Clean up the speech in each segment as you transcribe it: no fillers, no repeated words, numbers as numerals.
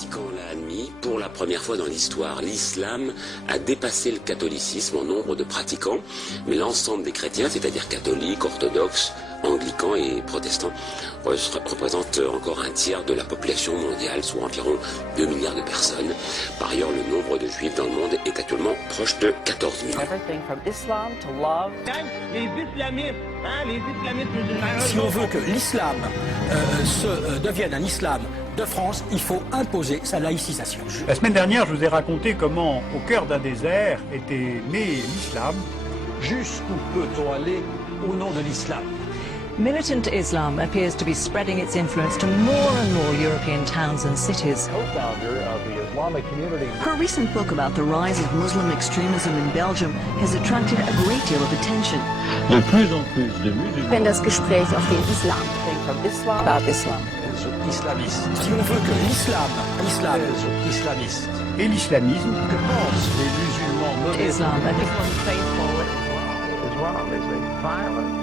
Vatican l'a admis, pour la première fois dans l'histoire, l'islam a dépassé le catholicisme en nombre de pratiquants, mais l'ensemble des chrétiens, c'est-à-dire catholiques, orthodoxes, anglicans et protestants, représentent encore un tiers de la population mondiale, soit environ 2 milliards de personnes. Par ailleurs, le nombre de juifs dans le monde est actuellement proche de 14 millions. Si on veut que l'islam devienne un islam de France, il faut imposer sa laïcisation. La semaine dernière, je vous ai raconté comment, au cœur d'un désert, était né l'islam. Jusqu'où peut-on aller au nom de l'islam? Militant Islam appears to be spreading its influence to more and more European towns and cities. Co-founder of the Islamic community. Her recent book about the rise of Muslim extremism in Belgium has attracted a great deal of attention. De plus en plus de musulmans. Wenn das Gespräch auf den Islam. From Islam about Islam. Islamiste. Si on veut que l'islam islamiste. Et l'islamisme. Que pensent les musulmans modérés? Islam that becomes faithful. Islam is a violent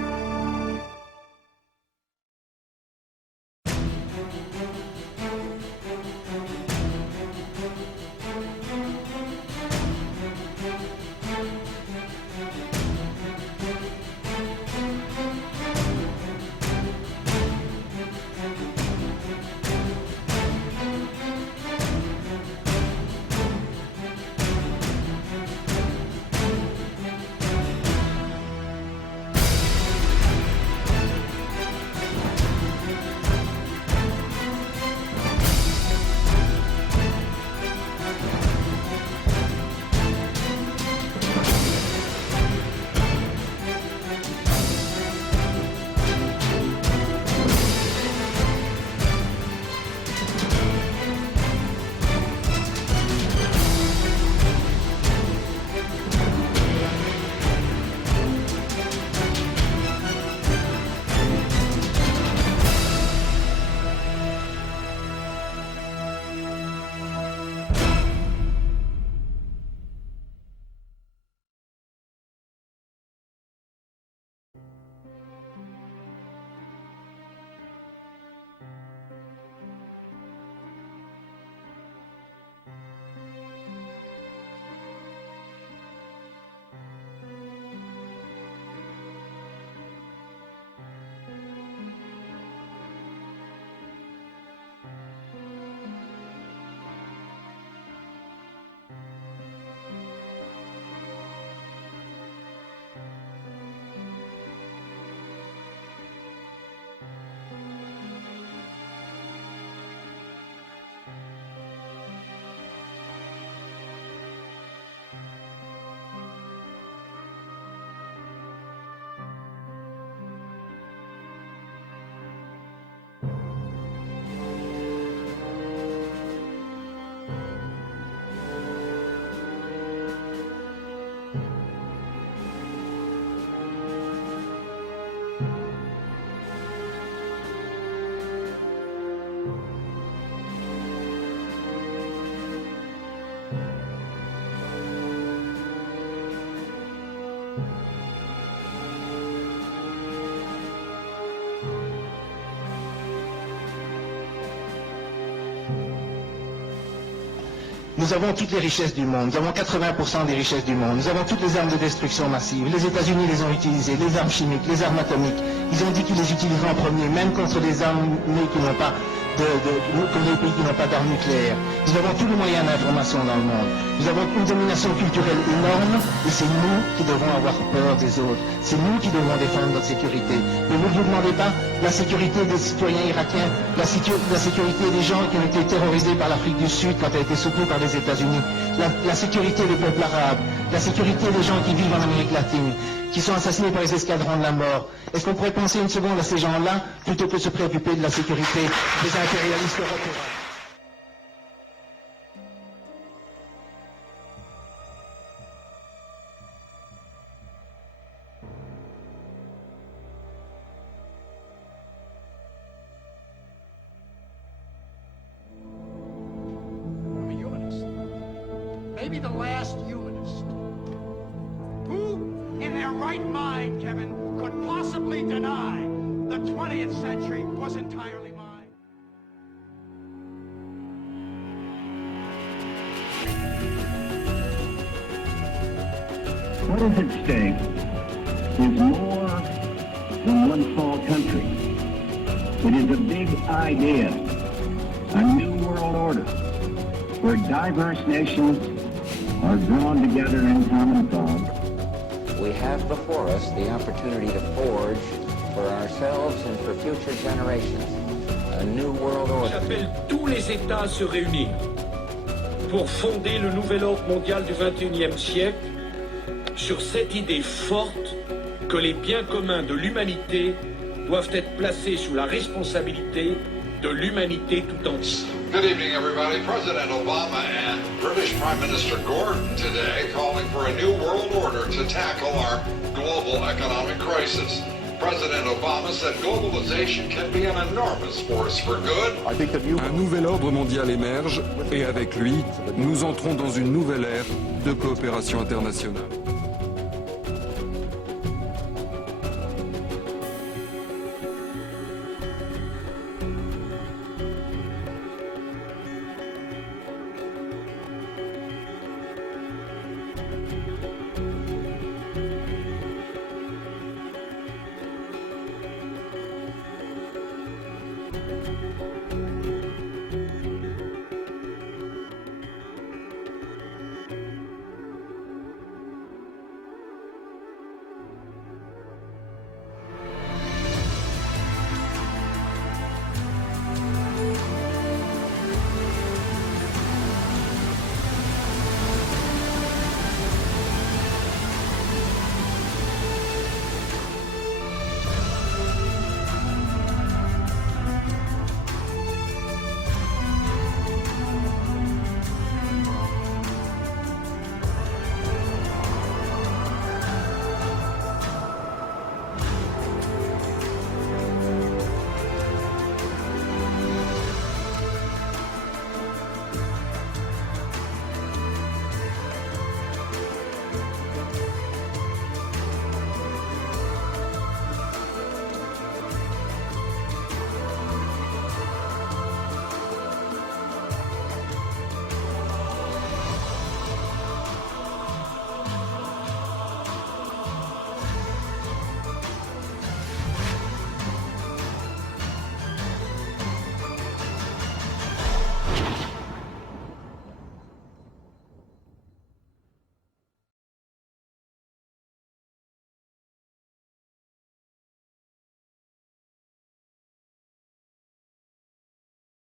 Nous avons toutes les richesses du monde, nous avons 80% des richesses du monde, nous avons toutes les armes de destruction massive. Les États-Unis les ont utilisées, les armes chimiques, les armes atomiques. Ils ont dit qu'ils les utiliseraient en premier, même contre les armes qui n'ont pas contre les pays qui n'ont pas d'armes nucléaires. Nous avons tous les moyens d'information dans le monde. Nous avons une domination culturelle énorme et c'est nous qui devons avoir peur des autres. C'est nous qui devons défendre notre sécurité. Mais vous ne vous demandez pas la sécurité des citoyens irakiens, la sécurité des gens qui ont été terrorisés par l'Afrique du Sud quand elle a été soutenue par les États-Unis, la sécurité des peuples arabes, la sécurité des gens qui vivent en Amérique latine, qui sont assassinés par les escadrons de la mort. Est-ce qu'on pourrait penser une seconde à ces gens-là plutôt que de se préoccuper de la sécurité des impérialistes européens? Maybe the last humanist. Who, in their right mind, Kevin, could possibly deny the 20th century was entirely mine? What is at stake is more than one small country. It is a big idea, a new world order, where diverse nations are drawn together in common cause. We have before us the opportunity to forge for ourselves and for future generations a new world order. J'appelle tous les États à se réunir pour fonder le nouvel ordre mondial du XXIe siècle sur cette idée forte que les biens communs de l'humanité doivent être placés sous la responsabilité de l'humanité tout entière. Good evening, everybody. President Obama and British Prime Minister Gordon today calling for a new world order to tackle our global economic crisis. President Obama said globalization can be an enormous force for good. Un nouvel ordre mondial émerge et avec lui, nous entrons dans une nouvelle ère de coopération internationale.